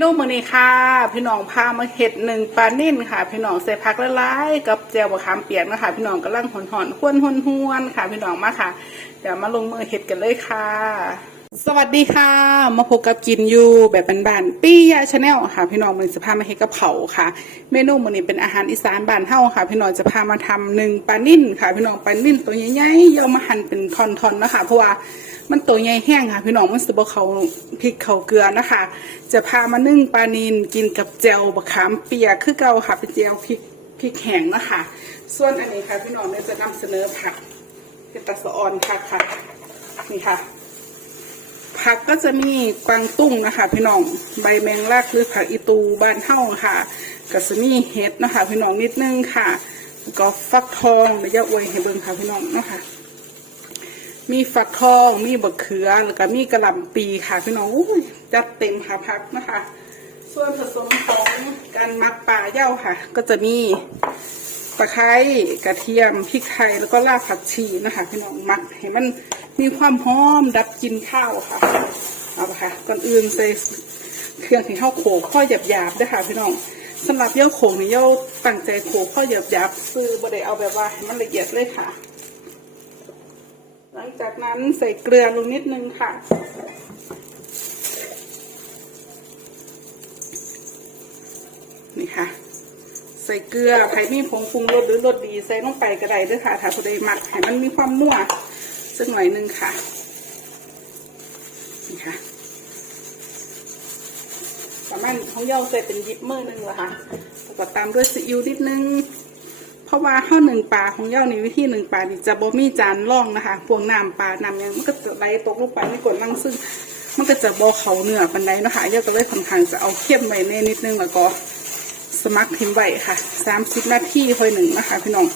นูมื้อนี้ค่ะ พี่น้องพามาเห็ดหนึ่งปลานิ่นค่ะ พี่น้องใส่ผักละลายกับแจ่วบะขามเปียกนะคะ พี่น้องกำลังหอนหอนๆห้วนหวนหวนค่ะ พี่น้องมาค่ะ เดี๋ยวมาลงมือเห็ดกันเลยค่ะ สวัสดีค่ะ มาพบกับกินอยู่แบบบ้านๆปี้ยาชาแนลค่ะ พี่น้องมันจะพามาเห็ดกะเพราค่ะ เมนูมื้อนี้เป็นอาหารอีสานบ้านเฮาค่ะ พี่น้องจะพามาทำหนึ่งปลานิ่นค่ะ พี่น้องปลานิ่นตัวใหญ่ๆเอามาหั่นเป็นท่อนๆนะคะเพราะว่า มันตัวใหญ่แห้งค่ะพี่น้องมันสิบเขาพริกเขาเกลือนะคะ จะพามานึ่งปลานินกินกับแจวบะขามเปียกคือเก่าค่ะเป็นแจวพริกพริกแห้งนะคะ ส่วนอันนี้ค่ะพี่น้องเนี่ยจะนำเสนอผักเป็นตะสออนค่ะค่ะนี่ค่ะ ผักก็จะมีกวางตุ้งนะคะ พี่น้องใบแมงลักหรือผักอีตูบ้านเฮ้าค่ะก็จะมีเห็ดนะคะ พี่น้องนิดนึงค่ะก็ฟักทองเดี๋ยวจะอวยให้เบิ่งค่ะพี่น้องนะคะ มีฝักทอง มีบะเขือแล้วก็มีกระหล่ำปีค่ะพี่น้องอุ้ยจัดเต็มค่ะพักนะคะ ส่วนผสมของการมักปลาเย่าค่ะ ก็จะมีตะไคร้กระเทียมพริกไทยแล้วก็รากผักชีนะคะพี่น้องมักให้มันมีความหอมดับกลินข้าวค่ะเอาละค่ะก่อนอื่นใส่เครื่องที่เข้าโขกข้อหยาบๆด้วยค่ะพี่น้องสำหรับเย่าโขกนี่เย่าตั้งใจโขกข้อหยาบๆคือบ่ได้เอาแบบว่าให้มันละเอียดเลยค่ะ ลังจากนั้นใส่เกลือลงนิดนึงค่ะ นี่ค่ะ ใส่เกลือใครมีผงปรุงรสหรือรสดีใส่ลงไปก็ได้ด้วยค่ะ ถ้าผู้ใดหมักให้มันมีความนัวซึ่งหน่อยนึงค่ะ นี่ค่ะประมาณเขาเย่าใส่เป็นยิบมือนึงเหรอคะแล้วก็ตามด้วยซีอิ๊วนิดนึง ราะว่าข้าวหนึ่งปลาของเย่าในวิธีหนึ่งปลาจะบ่มีจานร่องนะคะพวกน้ำปลาน้ำยังมันก็จะไหลตกลงไปในกดลังซึ่ง มันก็จะบ่เขาเนื้อปันไดนะคะเย่าก็เลยค่อนข้างจะเอาเข้มไว้ในนิดนึงแล้วก็สมัครทิ้งไว้ค่ะสามสิบนาทีค่อยหนึ่งนะคะพี่น้อง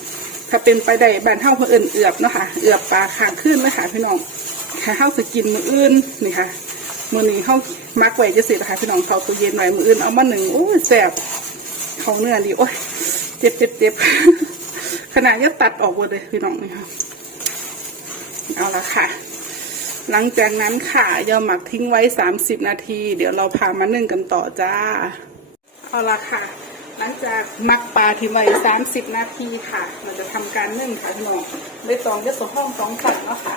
ถ้าเป็นไปได้บ้านเท่าเพื่ออื่นเอือบเนาะค่ะเอือบปลาค้างขึ้นเลยค่ะพี่น้องถ้าเท่าสกินมืออื่นนี่ค่ะมือนี้เข้ามักไว้จะเสร็จนะคะพี่น้องเขาตู้เย็นไว้มืออื่นเอามาหนึ่งโอ้ยแสบเขาเนื้อดีโอ้ยเจ็บเจ็บเจ็บ ขนาดจะตัดออกหมดเลยพี่น้องนี่ค่ะเอาละค่ะ หลังจากนั้นค่ะยอหมักทิ้งไว้สามสิบนาที เดี๋ยวเราพามานึ่งกันต่อจ้า เอาละค่ะ หลังจากหมักปลาทิ้งไว้สามสิบนาทีค่ะ เราจะทำการนึ่งค่ะพี่น้องใบตองจะตัวห้องสองฝั่งแล้วค่ะ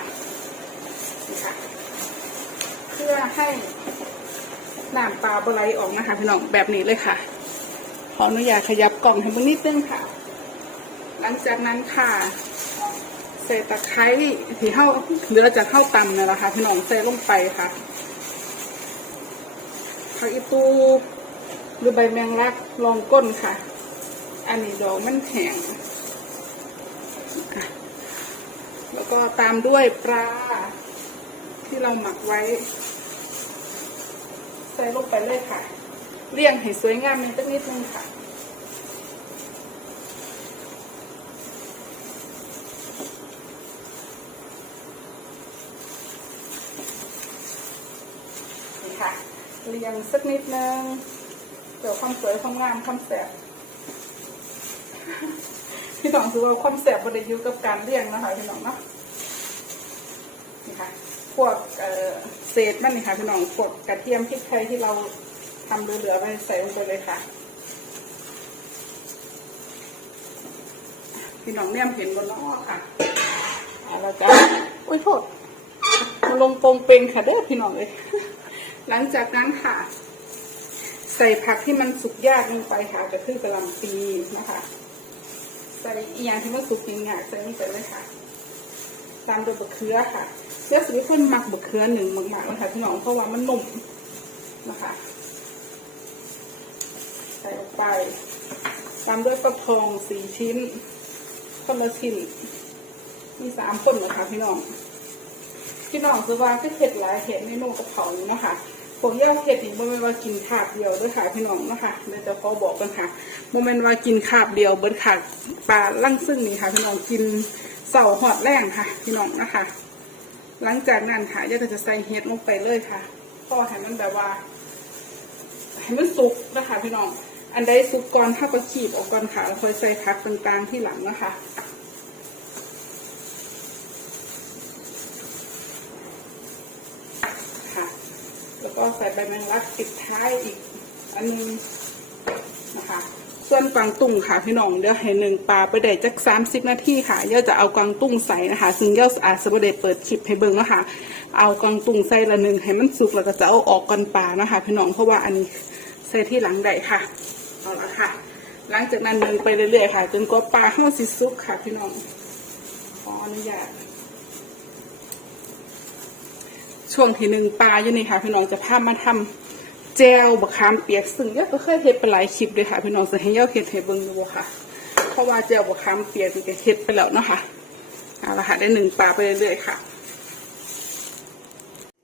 นี่ค่ะ เพื่อให้น้ำปลาบไหลออกนะคะพี่น้องแบบนี้เลยค่ะ ขออนุญาตขยับกล่องให้มันนิดนึงค่ะ หลังจากนั้นค่ะใส่ตะไคร้ที่เข้าเหลือจากเข้าตำนี่นแหละค่ะพี่น้องใส่ลงไปค่ะผักอีตูหรือใบแมงลักลองก้นค่ะ อันนี้ดอกมันแข็งแล้วก็ตามด้วยปลาที่เราหมักไว้ ใส่ลงไปเลยค่ะ เรียงให้สวยงามนิดนิดนึงค่ะ นี่ค่ะ เรียงสักนิดนึงเดี๋ยวความสวยความงามความแสบพี่น้องคือว่าความแสบบริยุกับการเรียงนะคะพี่น้องเนาะนี่ค่ะพวกเศษมันนี่ค่ะพี่น้องพวกกระเทียมพริกไทยที่เราทำเหลือๆไปใส่ลงไปเลยค่ะพี่น้องเนี่ยเห็นบนล้อค่ะเราจะอุ้ยโทษลงโปรงเปงค่ะเด้อพี่น้องเลย หลังจากนั้นค่ะ ใส่ผักที่มันสุกยากลงไปค่ะจะคือกระลำปีนะคะ ใส่อีกอย่างที่มันสุกจริงอะใส่ลงไปเลยค่ะ ตามด้วยบะเขือค่ะเลือสิเพิ่นหมักบะเขือหนึ่งมากๆนะคะพี่น้องเพราะว่ามันนุ่มนะคะ ใส่ลงไป ตามด้วยปลาทองสี่ชิ้นคนละชิ้นมีสามคนนะคะพี่น้องพี่น้องคือว่าก็เห็ดหลายเห็ดเมนูกระเพราอยู่นะคะ ผมย่างเห็ดนี่บ่แม่นว่ากินขาบเดียวด้วยค่ะพี่น้องนะคะเดี๋ยวจะขอบอกกันค่ะบ่แม่นว่ากินขาบเดียวเบิดขาดปลาลั่งซึ่งนี่ค่ะ พี่น้องกินเสาหอดแรงค่ะ พี่น้องนะคะ หลังจากนั้นค่ะย่าก็จะใส่เห็ดลงไปเลยค่ะเพราะว่าให้มันแบบว่าให้มันสุกนะคะพี่น้อง อันใดสุกก่อนถ้าก็ขีบออกก่อนค่ะแล้วค่อยใส่ผักต่างๆที่หลังนะคะ ค่ะ แล้ว ก็ใส่ใบแมงลักปิดท้ายอีก อันนึงนะคะ ส่วนกวางตุ้งค่ะพี่น้องเดี๋ยวให้หนึ่งปลาไปได้จักสามสิบนาทีค่ะเดี๋ยวจะเอากวางตุ้งใส่นะคะ ซึ่งเดี๋ยวอาจจะไม่ได้เปิดคลิปให้เบิ่งนะคะเอากวางตุ้งใส่ละหนึ่งให้มันสุกแล้วก็จะเอาออกก่อนปลานะคะ พี่น้องเพราะว่าอันนี้ใส่ที่หลังได้ค่ะ เอาละค่ะ หลังจากนั้นหนึ่งไปเรื่อยๆค่ะจนกว่าปลาเข้าสิสุกค่ะ พี่น้องขออนุญาต ช่วงที่หนึ่งปลาอยู่นี่ค่ะ พี่น้องจะพามาทำแจวบะขามเปียกซึ่งย่าก็เคยเฮ็ดไปหลายคลิปเลยค่ะ พี่น้องจะให้ย่าเฮ็ดให้เบิ่งดูค่ะ เพราะว่าแจวบะขามเปียกนี่ก็เฮ็ดไปแล้วเนาะค่ะเอาละค่ะได้หนึ่งปลาไปเรื่อยๆค่ะ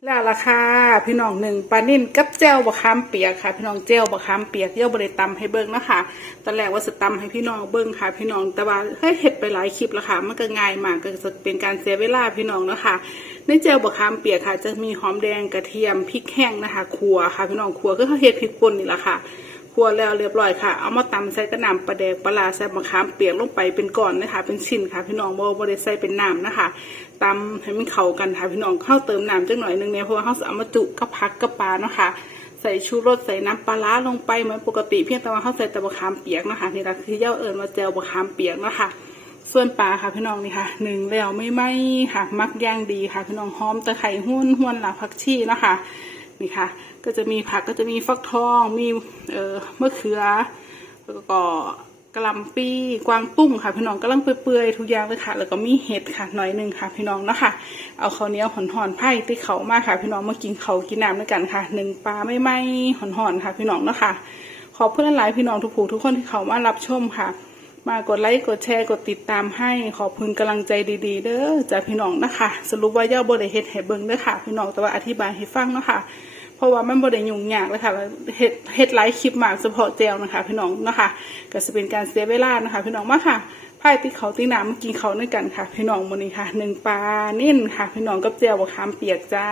แล้วราคาพี่น้องหนึ่งปลานิ่นกับแจวบะขามเปียกค่ะ พี่น้องแจวบะขามเปียกเย่าบริตำให้เบิ้งนะคะตอนแรกว่าจะตำให้พี่น้องเบิ้งค่ะ พี่น้องแต่ว่าเฮ้ยเห็ดไปหลายคลิปแล้วค่ะ มันก็ง่ายมากก็จะเป็นการเสียเวลาพี่น้องเนาะค่ะ ในแจวบะขามเปียกค่ะ จะมีหอมแดงกระเทียมพริกแห้งนะคะขัวค่ะพี่น้องขัวก็เขาเห็ดพริกป่นนี่แหละค่ะขัวแล้วเรียบร้อยค่ะ เอามาตำใส่กระนำปลาแดกปลาร้าใส่มะขามเปียกลงไปเป็นก้อนนะคะเป็นชิ้นค่ะ พี่น้องบ่บ่ได้ใส่เป็นน้ำนะคะตำให้มันเข้ากันค่ะพี่น้องเข้าเติมน้ำจังหน่อยนึงเนี่ยเพราะว่าเขาจะเอามาจุกับผักกับปลาเนาะค่ะใส่ชูรสใส่น้ำปลาร้าลงไปเหมือนปกติเพียงแต่ว่าเขาใส่แต่บะขามเปียกนะคะนี่แหละคือเย่าเอิญมาเจลบะขามเปียกนะคะ ส่วนปลาค่ะพี่น้องนี่ค่ะหนึ่งแล้วไม่ไหมค่ะมักย่างดีค่ะพี่น้องหอมตะไคร้หุ้นห้วนหลักผักชีเนาะค่ะนี่ค่ะ ก็จะมีผักก็จะมีฟักทองมีเอ่อมะเขือแล้วก็กะหล่ำปีกวางตุ้งค่ะ พี่น้องกำลังเปื่อยๆทุกอย่างเลยค่ะ แล้วก็มีเห็ดค่ะหน่อยหนึ่งค่ะ พี่น้องเนาะคะเอาข้าวเหนียวหอนๆไผ่ติเขามาค่ะ พี่น้องมากินเขากินน้ำด้วยกันค่ะหนึ่งปลาไม่ไหมหอนๆค่ะ พี่น้องเนาะค่ะ ขอบเพื่อนหลายพี่น้องทุกผู้ทุกคนที่เขามารับชมค่ะ มากดไลค์กดแชร์กดติดตามให้ขอบคุณกำลังใจดีๆ เด้อจากพี่น้องนะคะ สรุปว่าย่าบริเฮ็ดให้เบิ่งเด้อค่ะ พี่น้องแต่ว่าอธิบายให้ฟังเนาะค่ะเพราะว่ามันบริยุ่งยากเลยค่ะเฮ็ดเฮ็ดไลฟ์คลิปมากเฉพาะแจวนะคะ พี่น้องนะคะก็จะเป็นการเสียเวลานะคะ พี่น้องมาค่ะพายติเขาตีน้ำมากินเขาด้วยกันค่ะ พี่น้องมื้อนี้ค่ะหนึ่งปลานิ่นค่ะ พี่น้องกับแจวบะขามเปียกจ้า